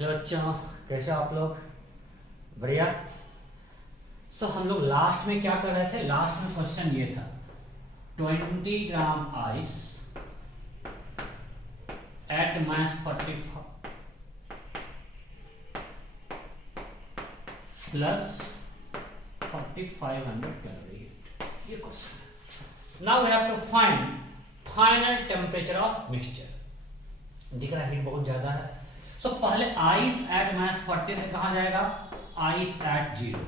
Hello बच्चों, कैसे हो आप लोग? बढ़िया। हम लोग लास्ट में क्या कर रहे थे? लास्ट में क्वेश्चन ये था, 20 gram ice at -45 plus 4500 calorie. ये question. Now we have to find final temperature of mixture. दिख रहा है हीट बहुत ज्यादा है। पहले आइस एट -40 से कहा जाएगा? Ice at 0।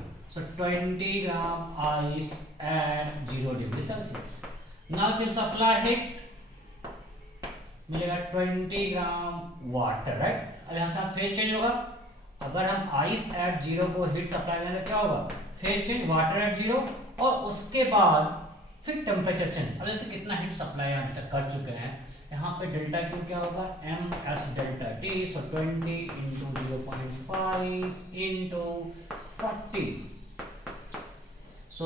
20 gram ice at 0 degree Celsius. Now फिर सप्लाई हीट मिलेगा 20 ग्राम वाटर, राइट। अब यहां से फेज चेंज होगा। अगर हम आइस एट 0 को हीट सप्लाई करें तो क्या होगा? फेज चेंज, वाटर एट 0, और उसके बाद फिर टेम्परेचर चेंज। अब देखते कितना हीट सप्लाई अभी तक कर चुके हैं। यहाँ पे डेल्टा क्यू क्या होगा? M S delta T. 20 into 0.5 into 40,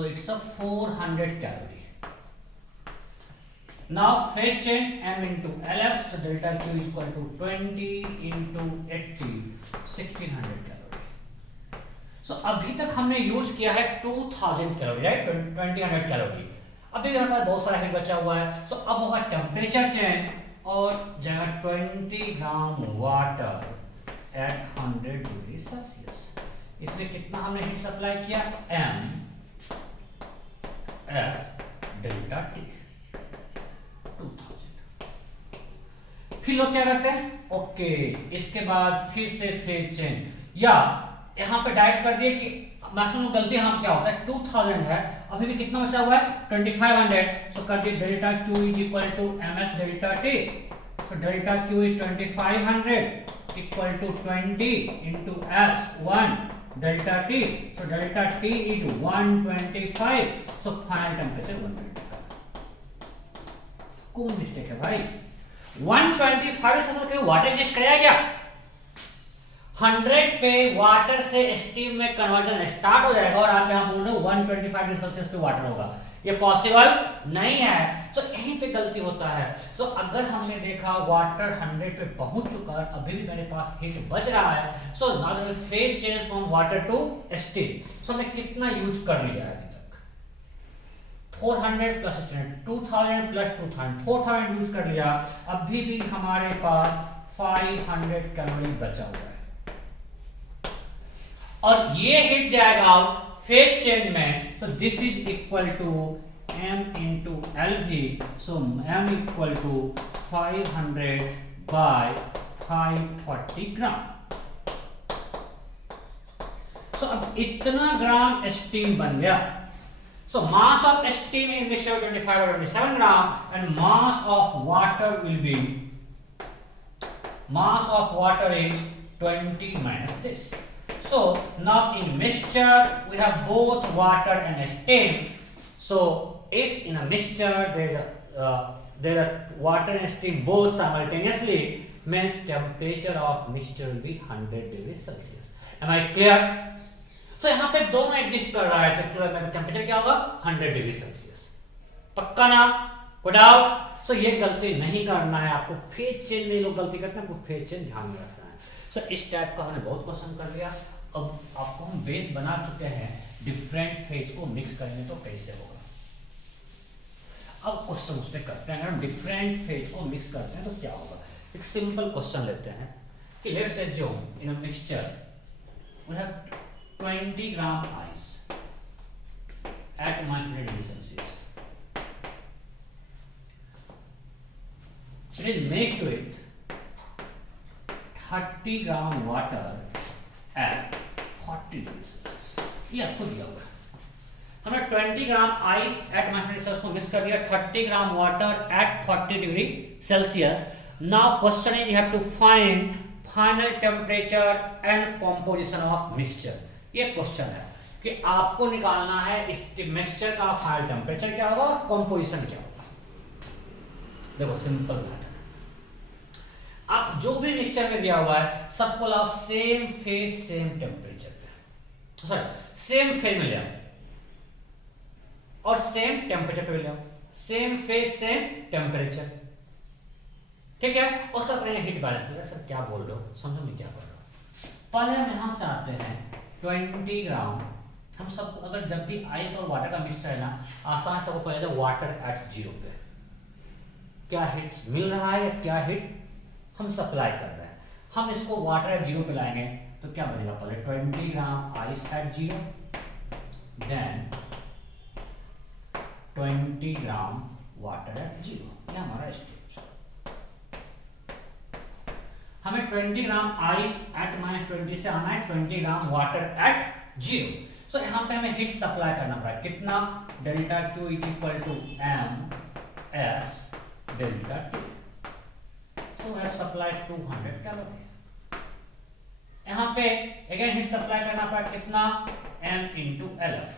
it's 400 calorie. Now phase change M into L F, delta Q equal to 20 into 80, 1600 calorie. अभी तक हमने यूज किया है 2000 कैलोरी, राइट, 2000 कैलोरी। अभी हमारे पास बहुत सारा हीट बचा हुआ है। अब होगा टेम्परेचर चेंज और जाएगा 20 gram water at 100 degree Celsius. इसमें कितना हमने हीट सप्लाई किया? M S delta T 2000। फिर लोग क्या करते हैं? ओके, इसके बाद फिर से फेज चेंज, या यहां पे डायरेक्ट कर दिए कि मैक्सिमम गलती यहाँ क्या होता है, 2000 है, अभी भी कितना बचा हुआ है? 2500। कर दिए delta Q is equal to M S delta T. Delta Q is 2500 equal to 20 into S 1 delta T. Delta T is 125। Final temperature 125। कौन मिस्टेक है भाई? 125 से वाटर एडजस्ट कराया गया। 100 पे वाटर से स्टीम में कन्वर्जन स्टार्ट हो जाएगा और आप यहां बोल रहे हो 125 डिग्री सेल्सियस पे वाटर होगा। ये पॉसिबल नहीं है। यहीं पे गलती होता है। अगर हमने देखा वाटर 100 पे पहुंच चुका है, अभी भी मेरे पास हीट बच रहा है, now phase change from water to steam. हमने कितना यूज कर लिया है अभी तक? 400 प्लस 2000 प्लस 2000, 4000 यूज कर लिया। अभी भी हमारे पास 500 कैलोरी बचा हुआ है, और ये हिट जाएगा फेज चेंज में। This is equal to m into L V. m equal to 500 by 540 gram. अब इतना ग्राम स्टीम बन गया। Mass of steam in mixture 25 or 27 gram, and mass of water will be, mass of water is 20 minus this. Now in mixture we have both water and steam. If in a mixture there are water and steam both simultaneously, means temperature of mixture will be 100 degrees Celsius. Am I clear? यहाँ पे दोनों exist कर रहा है, तो temperature क्या होगा? 100 degree Celsius. पक्का ना? कोई डाउट? ये गलती नहीं करना है आपको। फेज चेंज में लोग गलती करते हैं, आपको फेज चेंज ध्यान में रखना है। इस टाइप का हमने बहुत क्वेश्चन कर लिया। अब आपको हम बेस बना चुके हैं, डिफरेंट फेज को मिक्स करेंगे तो कैसे होगा। अब क्वेश्चन उस पर करते हैं। अगर हम डिफरेंट फेज को मिक्स करते हैं तो क्या होगा? एक सिंपल क्वेश्चन लेते हैं कि let's assume in a mixture we have 20 gram ice at -100 degree Celsius. It is mixed with 30 gram water at 40 degree Celsius. ये आपको दिया हुआ है। हमने 20 ग्राम आइस एट -100 सेल्सियस को मिक्स कर दिया 30 gram water at 40 degree Celsius. Now question is you have to find final temperature and composition of mixture. ये क्वेश्चन है कि आपको निकालना है इस मिक्सचर का फाइनल टेम्परेचर क्या होगा और कंपोजिशन क्या होगा। देखो सिंपल मैटर, आप जो भी मिक्सचर में दिया हुआ है सबको लाओ सेम फेज सेम टेम्परेचर पे, सॉरी सेम फेज में ले आओ और सेम टेम्परेचर पे ले आओ। सेम फेज सेम टेम्परेचर, ठीक है। उसका करेंगे हीट बैलेंस। सर क्या बोल रहे हो, समझो मैं क्या बोल रहा हूँ। पहले हम यहाँ से आते हैं 20 ग्राम। हम सब अगर जब भी आइस और वाटर का मिक्सचर है ना, आसान से पता चले वाटर एट 0 पे क्या हिट मिल रहा है या क्या हिट हम सप्लाई कर रहे हैं। हम इसको वाटर एट 0 पे लाएंगे तो क्या बनेगा, पहले 20 gram ice at 0, then 20 gram water at 0। ये हमारा स्टेप। हमें 20 ग्राम आइस एट -20 से आना है 20 ग्राम वाटर एट 0। सो यहाँ पे हमें हीट सप्लाई करना पड़ा, कितना, delta Q is equal to m s delta T। So have supply 200 calorie. यहाँ पे अगेन हीट सप्लाई करना पड़ा, कितना, m into LF।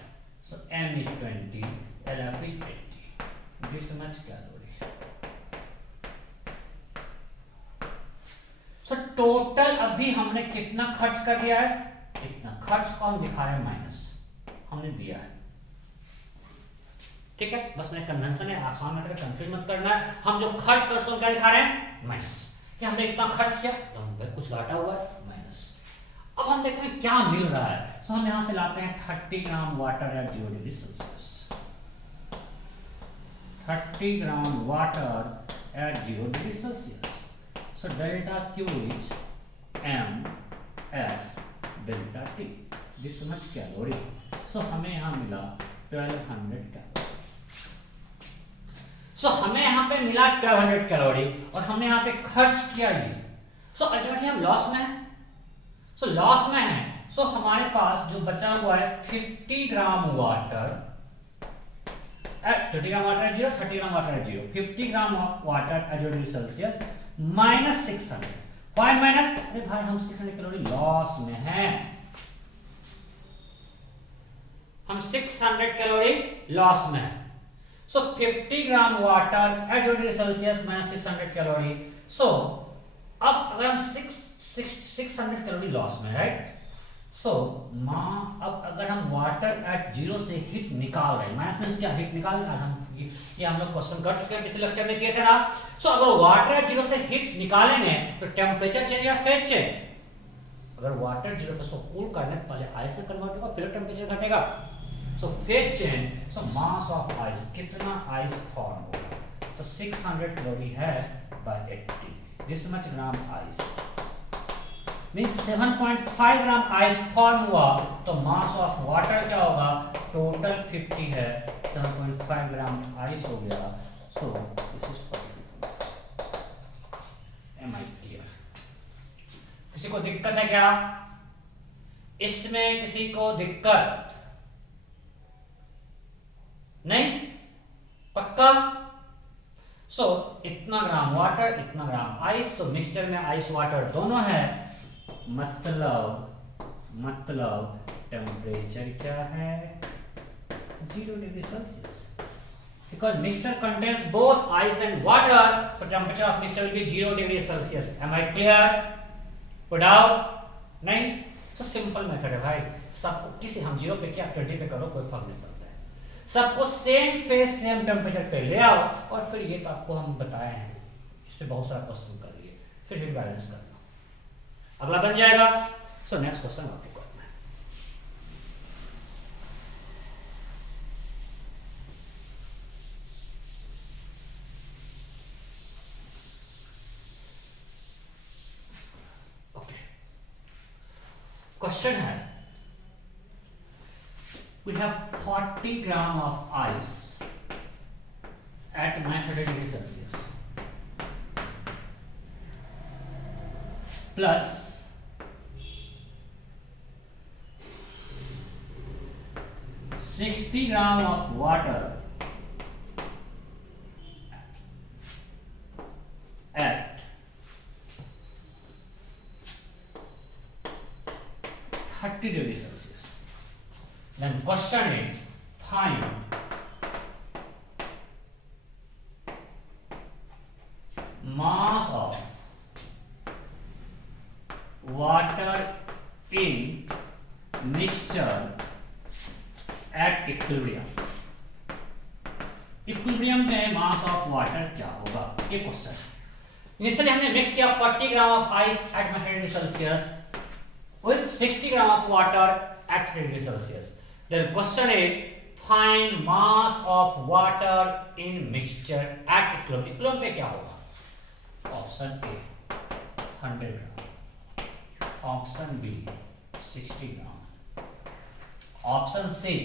So m is 20, LF is 80, this much calorie. So total अभी हमने कितना खर्च कर दिया है, इतना। खर्च को हम दिखा रहे हैं माइनस, हमने दिया है, ठीक है। बस मैं कन्वेंशन है, आसान है, कंफ्यूज मत करना है। हम जो खर्च कर उसको क्या दिखा रहे हैं, माइनस। कि हमने इतना खर्च किया तो हम कुछ घाटा हुआ है, माइनस। अब हम देखते हैं क्या मिल रहा है। सो हम यहां से लाते हैं 30 gram water at 0 degree Celsius. 30 gram water at 0 degree Celsius. So delta Q is m s delta T, this much calorie. So हमें यहाँ मिला 1200 कैलोरी। So हमें यहाँ पे मिला 1200 कैलोरी और हमने यहाँ पे खर्च किया ये। So अल्टीमेटली हम लॉस में हैं। So लॉस में हैं। So हमारे पास जो बचा हुआ है 50 gram water at 30 gram water at 0, 30 gram water at 0, 50 gram water at 0 degree Celsius minus 600। Why minus, अरे भाई हम 600 कैलोरी लॉस में हैं, हम 600 कैलोरी लॉस में हैं। So 50 gram water at 0 degree Celsius minus 600 calorie. So अब अगर हम 600 कैलोरी लॉस में, राइट। सो अब अगर हम वाटर एट 0 से हीट निकाल रहे हैं, माइनस मींस क्या, हीट निकाल रहे हैं। हम ये हम लोग क्वेश्चन कर चुके हैं, पिछले लेक्चर में किए थे ना। सो अगर वाटर एट 0 से हीट निकालेंगे तो टेम्परेचर चेंज या फेज चेंज। अगर वाटर 0 पे उसको कूल करने तो पहले आइस में कन्वर्ट होगा, फिर टेम्परेचर घटेगा। So phase change, so mass of ice, कितना आइस फॉर्म होगा, तो 600 कैलोरी है by 80, this much gram ice means 7.5 gram ice form हुआ। तो मास ऑफ वाटर क्या होगा, टोटल 50 है, 7.5 ग्राम आइस हो गया। So this is 42। Am I clear? किसी को दिक्कत है क्या इसमें? किसी को दिक्कत नहीं? पक्का? सो इतना ग्राम वाटर, इतना ग्राम आइस, तो मिक्सचर में आइस वाटर दोनों है। मतलब टेम्परेचर क्या है, 0 degree Celsius, because mixture contains both ice and water, so temperature of mixture will be 0 degree Celsius. Am I clear? Put out? नहीं? So simple method है भाई। सबको किसी हम 0 पे क्या 20 पे करो, कोई फर्क नहीं पड़ता है। सबको सेम फेस सेम टेम्परेचर पे ले आओ, और फिर ये तो आपको हम बताए हैं, इस पे बहुत सारा क्वेश्चन कर लिए, फिर हीट बैलेंस करना, अगला बन जाएगा। सो नेक्स्ट क्वेश्चन आपको करना है। ओके, क्वेश्चन है, we have 40 gram of ice at -30 degree Celsius plus 60 gram of water at 30 degrees Celsius. Then question is, find mass of water in mixture at equilibrium. Equilibrium में mass of water क्या होगा, ये question. Initially हमने mix किया 40 gram of ice at -30 degree Celsius with 60 gram of water at 30 degrees Celsius. The question is find mass of water in mixture at equilibrium. equilibrium पे क्या होगा? Option A 100 gram, option B 60 gram, option C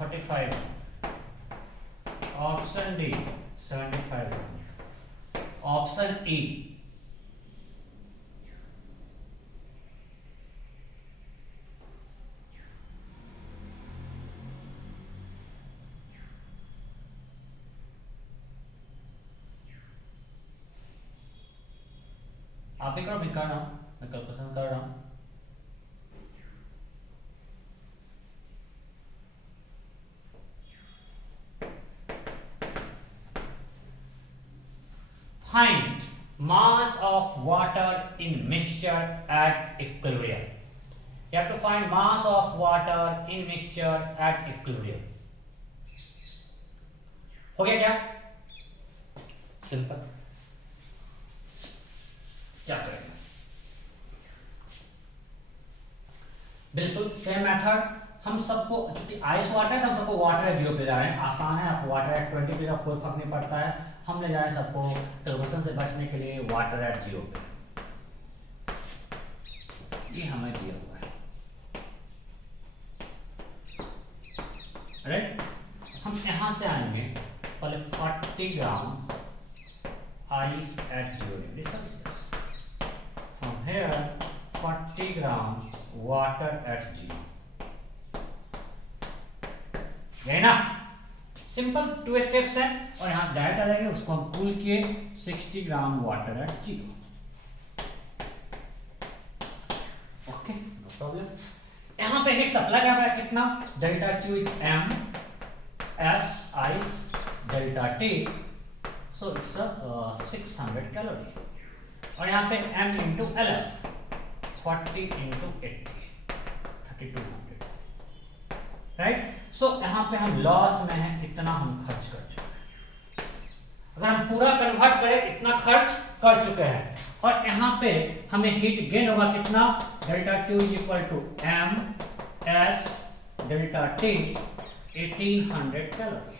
45, option D 75, option E आप ही करो, मैं कर रहा हूं, मैं कैलकुलेशन कर रहा हूं। Find mass of water in mixture at equilibrium. You have to find mass of water in mixture at equilibrium. हो गया क्या? सिंपल। क्या करेंगे? बिल्कुल सेम मेथड। हम सबको चूंकि आइस वाटर है तो हम सबको वाटर एट 0 पे जा रहे हैं। आसान है, आप वाटर एट 20 पे जाओ, कोई फर्क नहीं पड़ता है। हम ले जा रहे हैं सबको कैलकुलेशन से बचने के लिए वाटर एट 0 पे। ये हमें दिया हुआ है, राइट। हम यहां से आएंगे, पहले 40 ग्राम ice at 0 degree Celsius. From here 40 gram water at 0। यही ना? सिंपल 2 स्टेप्स है और यहां डायरेक्ट आ जाएंगे। उसको हम कूल किए 60 gram water at 0। Okay, no problem. यहां पे हीट सप्लाई क्या है? कितना? Delta Q is M S ice delta T, so it's 600 calorie. और यहां पे m into LF 40 into 80 3200, right. So यहाँ पे हम लॉस में हैं, इतना हम खर्च कर चुके हैं। अगर हम पूरा कन्वर्ट करें, इतना खर्च कर चुके हैं। और यहाँ पे हमें हीट गेन होगा कितना? Delta Q is equal to M S delta T 1800 calorie.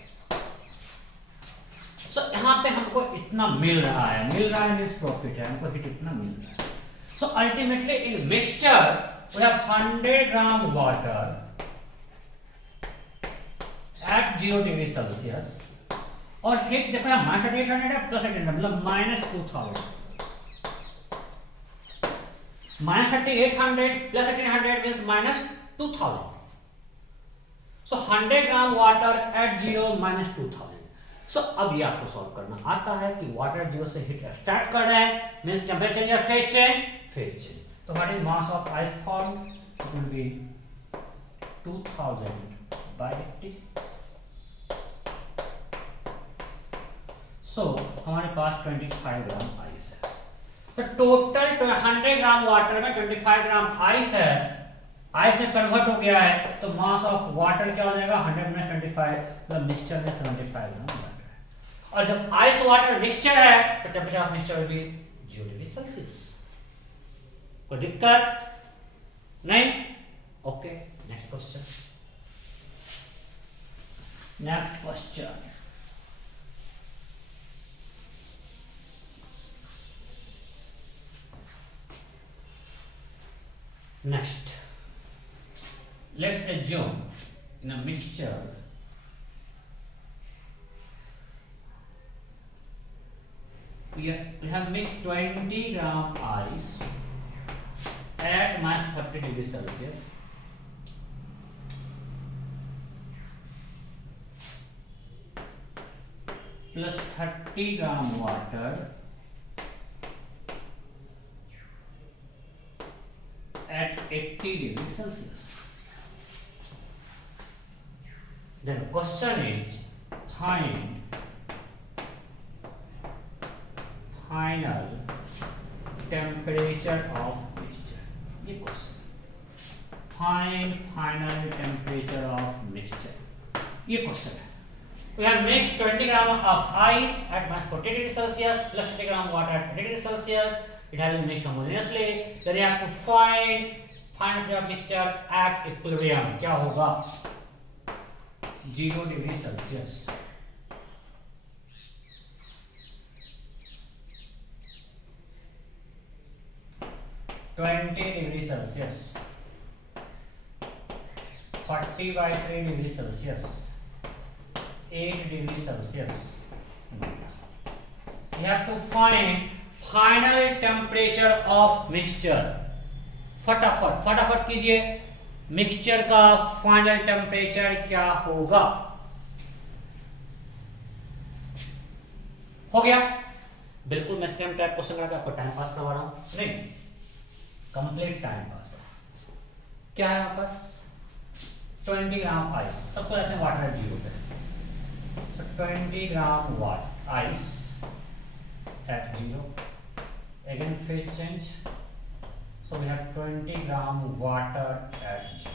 So यहाँ पे हमको इतना मिल रहा है, मीन्स प्रॉफिट है, हमको हीट इतना मिल रहा है। So ultimately in mixture we have 100 gram water at 0 degree Celsius और हीट देखो यहाँ -800 है प्लस 800 मतलब -2000। -3800 plus 1800 means -2000। So 100 gram water at 0 -2000। So अब ये आपको सॉल्व करना आता है कि वाटर एट 0 से हीट स्टार्ट कर रहा है, मींस टेंपरेचर या फेज चेंज, फेज चेंज। तो what is mass of ice form? It will be 2000/80। सो हमारे पास 25 ग्राम आइस है। तो टोटल 100 ग्राम वाटर में 25 ग्राम आइस है। आइस में कन्वर्ट हो गया है तो मास ऑफ वाटर क्या हो जाएगा? 100 - 25 मतलब मिक्सचर में 75 ग्राम वाटर है। और जब आइस वाटर मिक्सचर है तो टेंपरेचर ऑफ मिक्सचर भी 0 डिग्री सेल्सियस। कोई दिक्कत नहीं? Okay, next question. Next question next, let's assume in a mixture we have mixed 20 gram ice at -30 degrees Celsius plus 30 gram water at 80 degrees Celsius. Then question is find final temperature of mixture. ये question, find final temperature of mixture, ये question है। We have mixed 20 gram of ice at minus 40 degrees Celsius plus 20 gram water at 20 degrees Celsius. It has been mixed homogeneously. Then you have to find the mixture at equilibrium. क्या होगा? 0 degree Celsius. 20 degree Celsius. 40/3 degree Celsius. 8 degree Celsius. You have to find final temperature of mixture. फटाफट कीजिए. Mixture का final temperature क्या होगा? हो गया. बिल्कुल मैं सेम टाइप क्वेश्चन करके आपको टाइम पास करवा रहा हूं. नहीं, कंप्लीट टाइम पास. क्या है हमारे पास? 20 ग्राम आइस. सबको रहते हैं वाटर एट 0 पे. So 20 gram ice at 0. Again phase change. So we have 20 gram water at 0.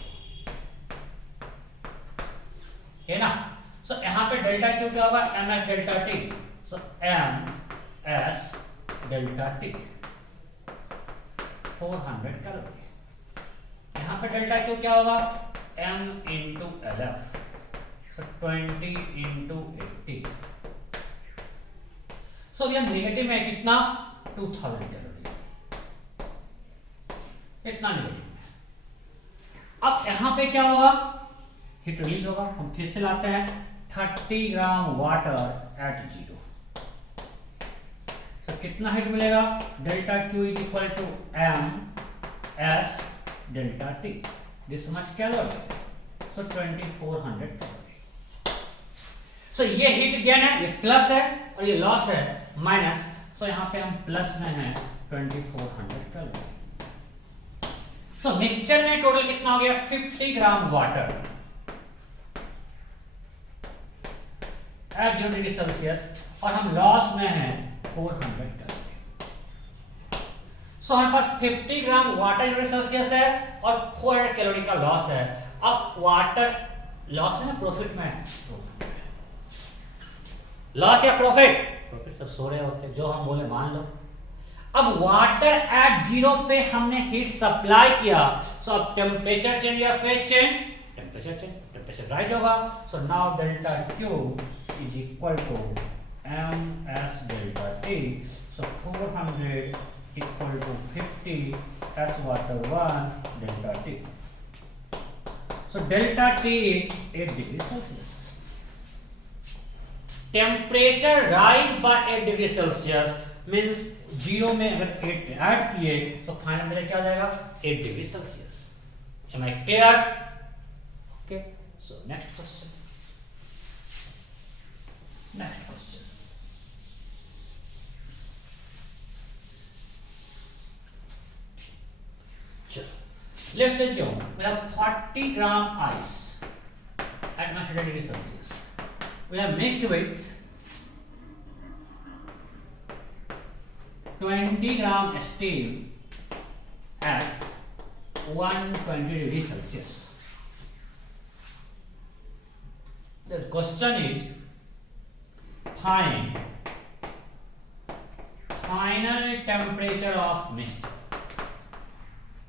है ना? So यहाँ पे डेल्टा क्यू क्या होगा? ms delta t. So ms delta t 400 calorie. यहाँ पे डेल्टा क्यू क्या होगा? m into LF. So 20 into 80. So ये नेगेटिव में कितना? 2000 कैलोरी. इतना नेगेटिव में. अब यहां पे क्या होगा? हीट रिलीज होगा. हम फिर से लाते हैं 30 ग्राम वाटर एट 0. So कितना हीट मिलेगा? Delta Q is equal to m s delta t. This much calorie. So 2400 calorie. So ये हीट गेन है, ये प्लस है और ये लॉस है माइनस. सो यहाँ पे हम प्लस में हैं 2400 कैलोरी. सो मिक्सचर में टोटल कितना हो गया? 50 gram water at 0 degree Celsius और हम लॉस में हैं 400 कैलोरी. सो हमारे पास 50 ग्राम वाटर डिग्री सेल्सियस है और 400 कैलोरी का लॉस है. अब वाटर लॉस है ना प्रॉफिट में? लॉस या प्रॉफिट? प्रॉफिट. सब सो रहे होते, जो हम बोले मान लो. अब वाटर एट 0 पे हमने हीट सप्लाई किया. सो अब टेम्परेचर चेंज या phase change? Temperature change. Temperature rise होगा. So now delta Q is equal to M S delta T. So 400 equal to 50 S water 1 delta T. So delta T is 8 degree Celsius. Temperature rise by 8 degree Celsius means 0 में अगर 8 add किए तो final में क्या हो जाएगा? 8 degree Celsius. Am I clear? Okay. So next question. चलो let's assume we have 40 gram ice at minus 20 degree Celsius. We have mixed with 20 gram steam at 120 degrees Celsius. The question is find final temperature of mixture.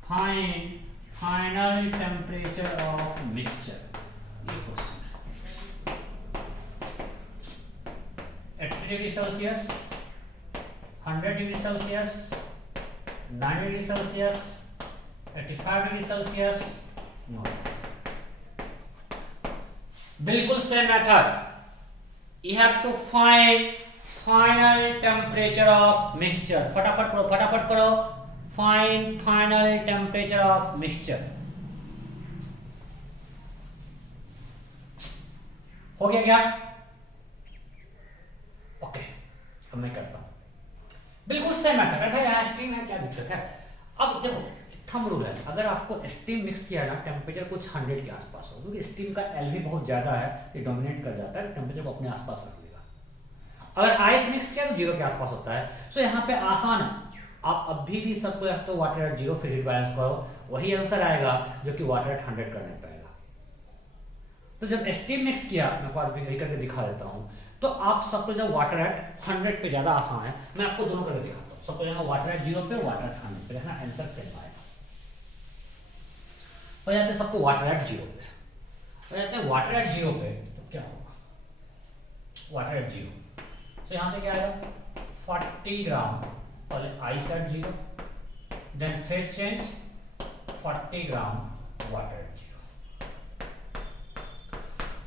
Find final temperature of mixture. ये question है. 80 degree Celsius, 100 degree Celsius, 90 degree Celsius, 85 degree Celsius. No, बिल्कुल same method. You have to find final temperature of mixture. फटाफट करो. Find final temperature of mixture. हो गया क्या? Okay, अब मैं करता हूं. बिल्कुल सेम मेथड है. भाई स्टीम है, क्या दिक्कत है? अब देखो थंब रूल है. अगर आपको स्टीम मिक्स किया ना, टेम्परेचर कुछ 100 के आसपास हो, क्योंकि स्टीम का एलवी बहुत ज्यादा है, ये डोमिनेट कर जाता है, टेम्परेचर को अपने आसपास रख लेगा. अगर आइस मिक्स किया तो 0 के आसपास होता है. सो यहाँ पे आसान है. आप अभी भी सबको रखते हो वाटर एट 0, फिर हीट बैलेंस करो, वही आंसर आएगा जो कि वाटर एट 100 करने पाएगा. तो जब स्टीम मिक्स किया, मैं आपको आज यही करके दिखा देता हूँ, तो आप सबको जब वाटर एट 100 पे ज़्यादा आसान है, मैं आपको दोनों करके दिखाता हूँ। सबको जाएगा वाटर एट 0 पे, वाटर एट 100 पे, देखना आंसर सेम आएगा। हो जाते हैं सबको वाटर एट 0 पे, हो जाते हैं वाटर एट 0 पे, तो क्या होगा वाटर एट 0, तो यहाँ से क्या आएगा 40 ग्राम, पहले आइस एट 0, देन फिर चेंज 40 ग्राम वाटर एट 0।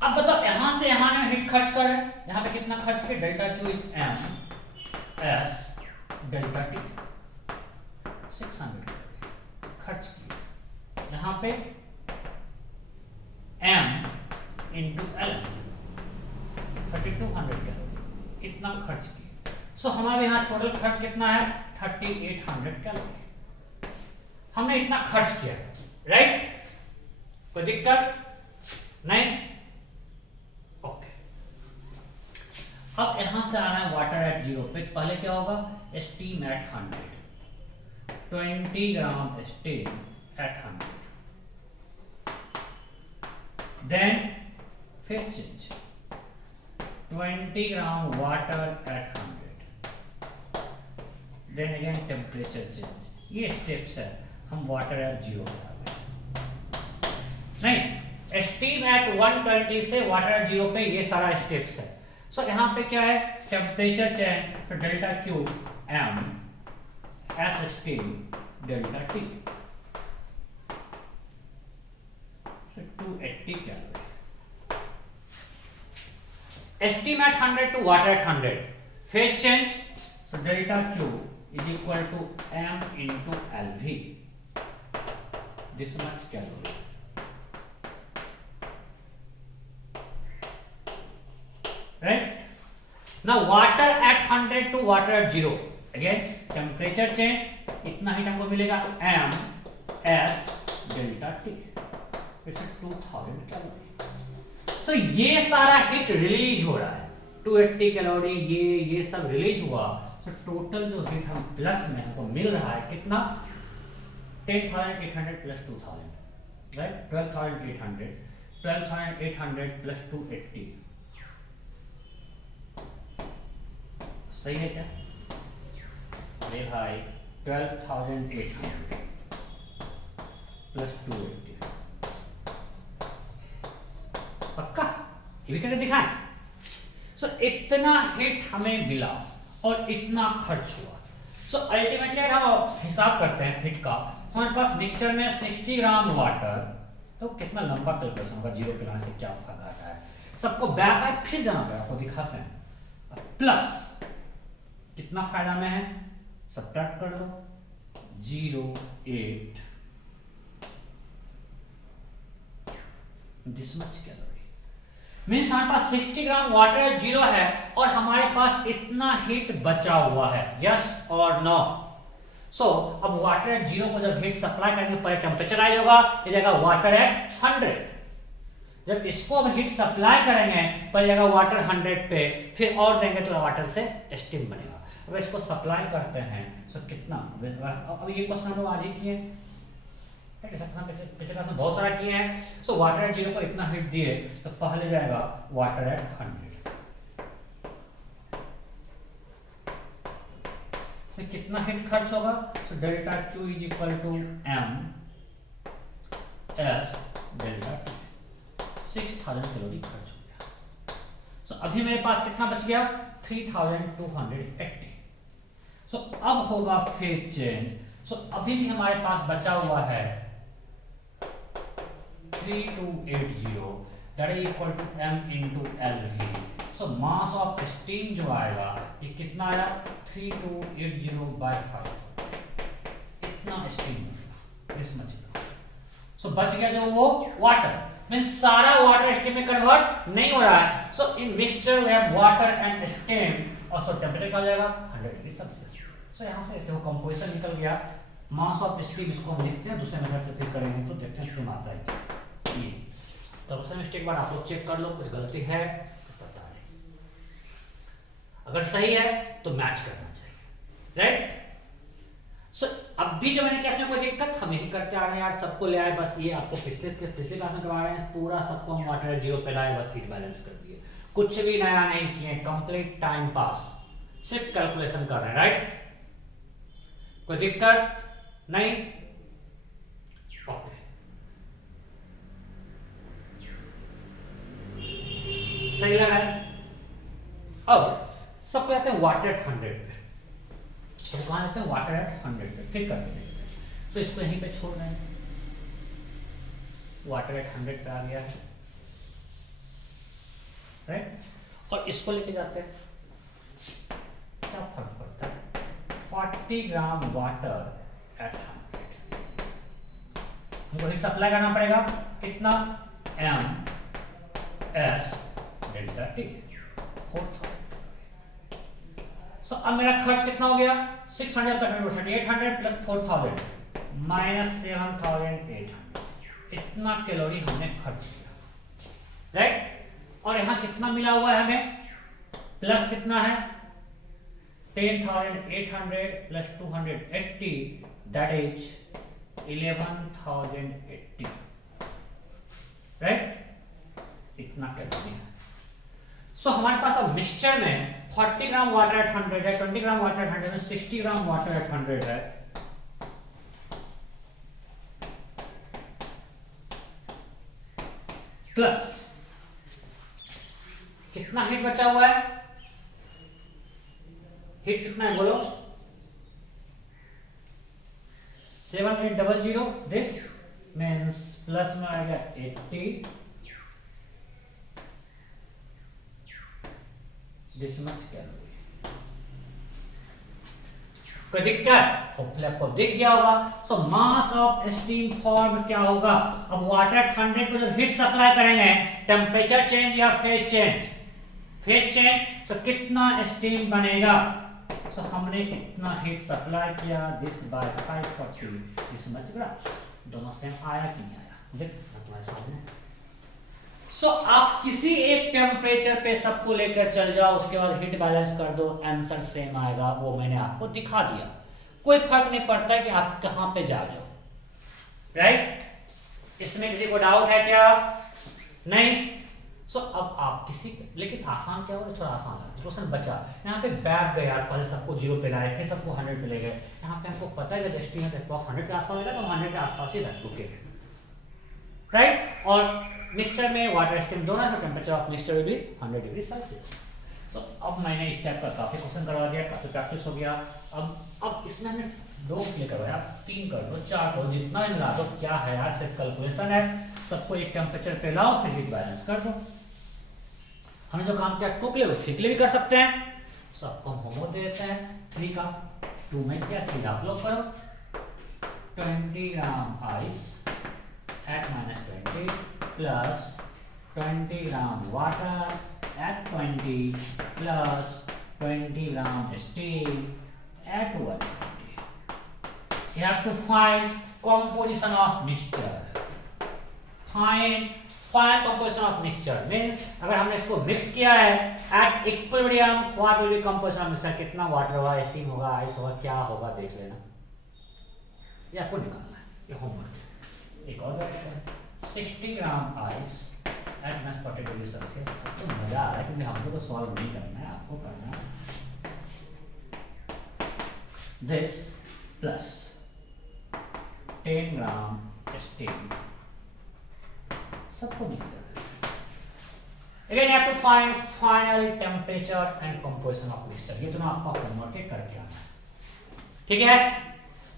अब बताओ यहां से यहां में हीट खर्च कर रहे हैं, यहां पे कितना खर्च किया, delta Q is M S delta T, 600 खर्च किया, यहां पे एम इंटू एल 3200 कैलोरी, इतना खर्च किया। सो हमारे यहां टोटल खर्च कितना है 3800 कैलोरी, हमने इतना खर्च किया, राइट? कोई दिक्कत नहीं? अब यहां से आना है वाटर एट 0 पे, पहले क्या होगा steam at 100, 20 gram steam at 100, then फिर change 20 gram water at 100, then again temperature change. ये स्टेप्स है, हम वाटर एट 0 पे आ गए। नहीं, स्टीम एट 120 से वाटर एट 0 पे, ये सारा स्टेप्स है। सो यहाँ पे क्या है टेम्परेचर चेंज, तो delta Q M S steam delta T, 280 calorie. Steam at 100 to water at 100, phase change, so delta Q is equal to M into L V, this much calorie. Right? Now water at 100 to water at 0, again temperature change, इतना heat हमको मिलेगा m s delta t, it's 2000 calorie. तो ये सारा heat release हो रहा है, 280 calorie, ये सब रिलीज हुआ। तो टोटल जो हीट हम प्लस में हमको मिल रहा है कितना 10,800 प्लस 2000, राइट? 12,800 प्लस 280, सही है क्या? अरे भाई 12,800 प्लस 280, पक्का? ये भी कैसे दिखाएं? सो इतना हिट हमें मिला और इतना खर्च हुआ। सो अल्टीमेटली अगर हम हिसाब करते हैं हिट का, तो हमारे पास मिक्सचर में 60 ग्राम वाटर, तो कितना लंबा कैलकुलेशन होगा, 0 पे लाने से क्या फायदा आता है, सबको बैक आए फिर जाना पड़ेगा, आपको दिखाते हैं। प्लस कितना फायदा में है, सब्ट्रैक्ट कर लो, 0.8 दिस मच कैलोरी, मीन्स हमारे पास 60 ग्राम वाटर 0 है और हमारे पास इतना हीट बचा हुआ है, यस और नो? सो अब वाटर एट 0 को जब हीट सप्लाई करेंगे, पहले टेम्परेचर आ जाएगा, ये जाएगा वाटर एट 100, जब इसको अब हीट सप्लाई करेंगे पहले जाएगा वाटर 100 पे, फिर और देंगे तो वाटर से स्टीम बनेगा। अब इसको सप्लाई करते हैं, सो कितना, अब ये क्वेश्चन हम आज ही किए, पिछले क्लास में बहुत सारा किए हैं। सो वाटर एट 0 को इतना हीट दिए, तो पहले जाएगा वाटर एट 100, तो कितना हीट खर्च होगा, so delta Q is equal to M S delta T, 6000 calorie खर्च हो गया। सो अभी मेरे पास कितना बच गया 3280। सो अब होगा फेज चेंज, सो अभी भी हमारे पास बचा हुआ है 3280, that is equal to m into L V. So mass of steam जो आएगा ये कितना आया 3280 बाय 5, इतना स्टीम इस मच। सो बच गया जो वो वाटर, मींस सारा वाटर स्टीम में कन्वर्ट नहीं हो रहा है। So in mixture we have water and steam, और सो टेंपरेचर क्या हो जाएगा 100 डिग्री सेल्सियस। सो यहाँ से इसको कंपोजिशन निकल गया, मास ऑफ स्टीम इसको हम लिखते हैं, दूसरे मेथड से फिर करेंगे तो देखते हैं सेम आता है। ये तो उससे मिस्टेक बाद आप लोग चेक कर लो, कुछ गलती है तो बता दें, अगर सही है तो मैच करना चाहिए, राइट? सो अब भी जो मैंने किया इसमें कोई दिक्कत, हम यही करते आ रहे हैं यार, सबको ले आए बस, ये आपको पिछले क्लास में करवा रहे हैं, पूरा सबको हम वाटर जीरो पे लाए, बस हीट बैलेंस कर दिए, कुछ भी नया नहीं किए, कंप्लीट टाइम पास, सिर्फ कैलकुलेशन कर रहे हैं, राइट? कोई दिक्कत नहीं? ओके, सही लग रहा है? अब सबको आते हैं वाटर एट 100 पे, तो कहाँ जाते हैं वाटर एट 100 पे, ठीक करते हैं, तो इसको यहीं पे छोड़ रहे हैं, वाटर एट 100 पे आ गया, राइट? और इसको लेके जाते हैं, क्या फर्क पड़ता है, 40 ग्राम वाटर एट 100, हमको हीट सप्लाई करना पड़ेगा, कितना? m s delta t, 4000। सो अब मेरा खर्च कितना हो गया, 600 पर 100%, 800 प्लस 4000 माइनस 7800, इतना कैलोरी हमने खर्च किया, राइट? और यहां कितना मिला हुआ है हमें, प्लस कितना है, 10,800 प्लस 280, दैट इज 11,080, राइट? इतना कैलोरी है। सो हमारे पास अब मिक्सचर में 40 ग्राम वाटर एट 100 है, 20 ग्राम वाटर एट 100 है, 60 ग्राम वाटर एट 100 है, प्लस कितना हीट बचा हुआ है, हीट कितना है बोलो, 7800, दिस मीन्स प्लस में आएगा 80, दिस मच कैलोरी। कोई दिक्कत? होपफुली आपको दिख गया होगा। सो मास ऑफ स्टीम फॉर्म क्या होगा, अब वाटर एट 100 को जब हीट सप्लाई करेंगे, टेम्परेचर चेंज या फेज चेंज, फेज चेंज, तो कितना स्टीम बनेगा, सो हमने इतना हीट सप्लाई किया, दिस बाय 540, दिस मच ग्राम, दोनों सेम आया कि नहीं आया, देख तुम्हारे सामने। सो आप किसी एक टेम्परेचर पे सबको लेकर चल जाओ, उसके बाद हीट बैलेंस कर दो, आंसर सेम आएगा, वो मैंने आपको दिखा दिया, कोई फर्क नहीं पड़ता है कि आप कहां पे जा रहे हो, राइट? इसमें किसी को डाउट है क्या? नहीं? सो अब आप किसी, लेकिन आसान क्या होगा, थोड़ा आसान है, क्वेश्चन बचा, यहाँ पे बैक गए यार, पहले सबको 0 पे लाए, फिर सबको 100 पे ले गए, यहाँ पे हमको पता है जब एस्टीमेट अप्रॉक्स 100 के आसपास होगा तो 100 के आसपास ही रुके, राइट? और मिक्सचर में वाटर स्टीम दोनों है, temperature of mixture will be 100 degree Celsius. तो अब मैंने इस टाइप का काफी क्वेश्चन करवा दिया, काफी प्रैक्टिस हो गया। अब इसमें हमने 2 क्लियर करवाया, 3 कर दो, 4 करो, जितना भी मिला दो, क्या है यार, सिर्फ कैलकुलेशन है, सबको एक टेम्परेचर पे लाओ, फिर हीट बैलेंस कर दो। हमने जो काम किया 2 के लिए 3 के लिए भी कर सकते हैं, सबको हम होमवर्क दे देते हैं, 3 का 2 में किया, 3 आप लोग करो, 20 gram ice at -20 plus 20 gram water at 20 plus 20 gram steam at 120. You have to find composition of mixture. Find composition of mixture means अगर हमने इसको मिक्स किया है at equilibrium, what will be composition of mixture, कितना water होगा, steam होगा, ice होगा, क्या होगा देख लेना, ये आपको निकालना है, ये होमवर्क। एक और 60 ग्राम आइस एट -40 डिग्री सेल्सियस, तो मजा आ रहा है क्योंकि हमको तो सॉल्व नहीं करना है, आपको करना है। दिस प्लस 10 ग्राम स्टीम, सबको मिक्स करना है। Again you have to find final temperature and composition of mixture, ये दोनों आपका होमवर्क है, करके आना, ठीक है?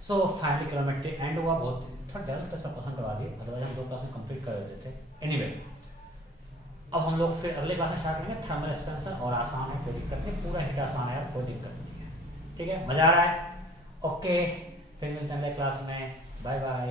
सो फाइनली किलोमीटर एंड हुआ, बहुत थोड़ा ज़्यादा तो सब क्वेश्चन करवा दिए, अदरवाइज हम 2 क्लास में कंप्लीट कर देते थे। एनीवे, अब हम लोग फिर अगले क्लास में स्टार्ट करेंगे थर्मल एक्सपेंशन, और आसान है, कोई दिक्कत नहीं, पूरा हीट आसान है, कोई दिक्कत नहीं है, ठीक है? मजा आ रहा है? ओके, फिर मिलते हैं अगले क्लास में, बाय बाय।